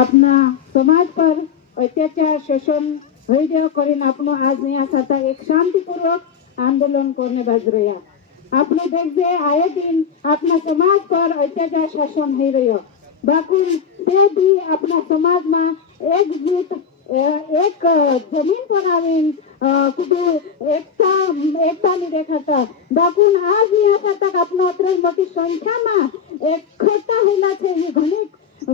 આપના સમાજ પર અત્યાચાर शोषण होई રહ્યો કરીને આપણો આજ અહીંયા સાથે એક શાંતિપૂર્વક આંદોलन करने बाज રહ્યા આપણે देखजे आए दिन अपना समाज पर अत्याचार शासन हो રહ્યો बाकुल ते भी अपना समाज में एक जूट एक जमीन पर आवीन कुछ एकता नहीं देखाता बाकुल आज यहाँ तक अपना अत्र मोटी संख्या में इकट्ठा होना चाहिए घनी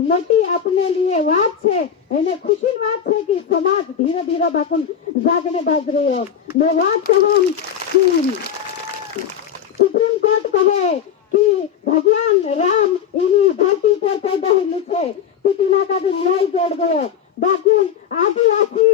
मोटी अपने लिए बात है एने खुशी बात है कि समाज धीरे धीरे बाकुल जागने बाज रही हो मैं बात कहूँ कि सुप्रीम कोर्ट कहे कि भगवान राम इन धरती पर पैदा हुए थे पिछला का जो न्याय जोड़ गया बाकुल आदिवासी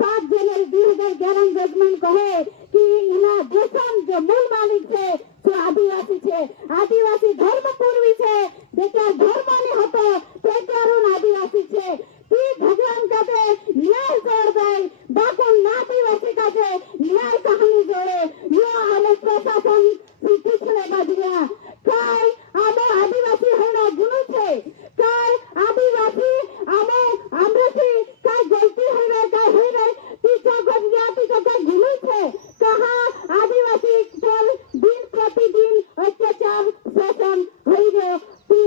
7 जनवरी 2011 जजमेंट कहे कि इना देशन जो मूल मालिक है तो आदिवासी है आदिवासी धर्म पूर्वी है बेटा धर्म नहीं होता बेचारों आदिवासी है ती भगवान का दे न्याय जोड़ दे बाकुल आदिवासी का दे न्याय कहानी जोड़े यो हमें प्रशासन पिछले बाजिया काय आमे आदिवासी होना गुण है काय आदिवासी आमे आमरेसी काय गलती है काय है रे पीछा गजिया पीछा काय गुण है कहा आदिवासी पर दिन प्रतिदिन अत्याचार शोषण होई गयो ती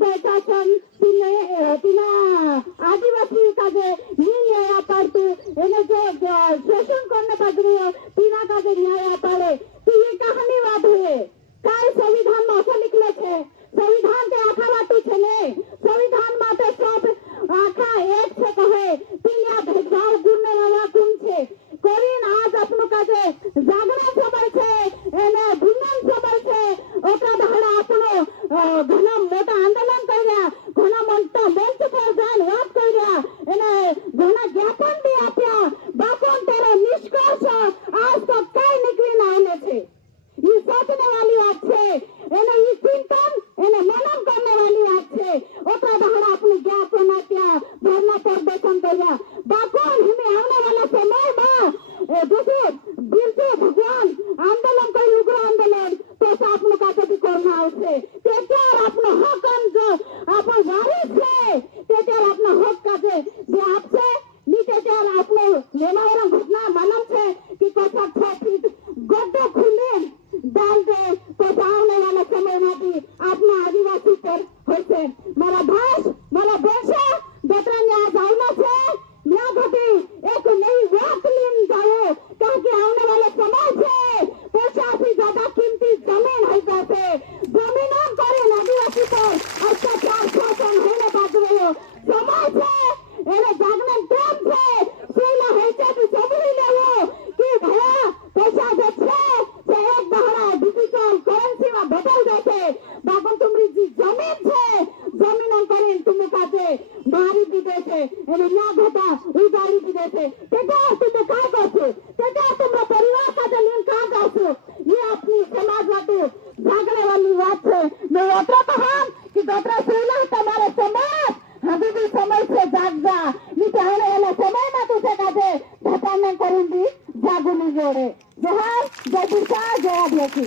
प्रशासन तिना आदिवासी का जे न्याय पाड़तु एने जो शोषण करने बाजरी तिना का जे न्याय पाड़े तो ये कहानी बात है काय संविधान में असर निकले छे संविधान के आखा बाटू छे ने संविधान माटे सब आखा एक छे कहे तिना भेदभाव गुणने वाला कोण छे कोरीन आज अपनो का जे जागरण खबर छे एने भूमन खबर छे ओकरा दहड़ा अपनो घना मोटा आंदोलन कर्या घना मोटा मंच पर जान बात कर्या एने घना ज्ञापन भी आप्या बाकोन तेरा निष्कर्ष आज तक काय निकली ना आने छे ये सोचने वाली बात है एने ये चिंतन एने मनन करने वाली बात है ओकरा दहड़ा अपनी ज्ञापन आप्या धरना प्रदर्शन कर्या बाकोन हमें आने वाला समय में देखो बिरजू भगवान आंदोलन कर उग्र आंदोलन तो आपनो का भी करना आवश्य त्यार अपनो हक जो आपन वारिस है त्यार अपनो हक का जे आपसे नीचे त्यार अपनो लेनावरा घटना मालूम है कि कथा 6 फीट गड्ढा खुले डाल दे तो आने वाला समय में भी अपना आदिवासी पर होते मारा भाष मारा बंशा दोतरा ने आज आवना छे न्या घटी एक नई बात लेन जाओ ताकि आने वाला समय से 50 से ज्यादा कीमती जमीन हो जाते जमीनों करे आदिवासी पर अत्याचार शोषण होने बाजू समाज है एने जागने टाइम से सोला है तो सबरी लेवो कि भैया पैसा जो छे से एक दहरा डिजिटल करेंसी में बदल देते बागन तुमरी जी जमीन छे जमीनों करे तुम काते मारी भी देते एने ना घटा उगाड़ी भी देते तेजा तुम का करछो तेजा तुम परिवार का लेन का करछो ये अपनी समाज वातो जागने वाली बात है मैं ओतरा कहां कि दोतरा सोला तुम्हारे समाज अभी भी समय से जाग जा नहीं आने वाला समय में तुझे काते घटाने करूंगी जागुनी जोड़े जोहार जय दिशा जय आदिवासी।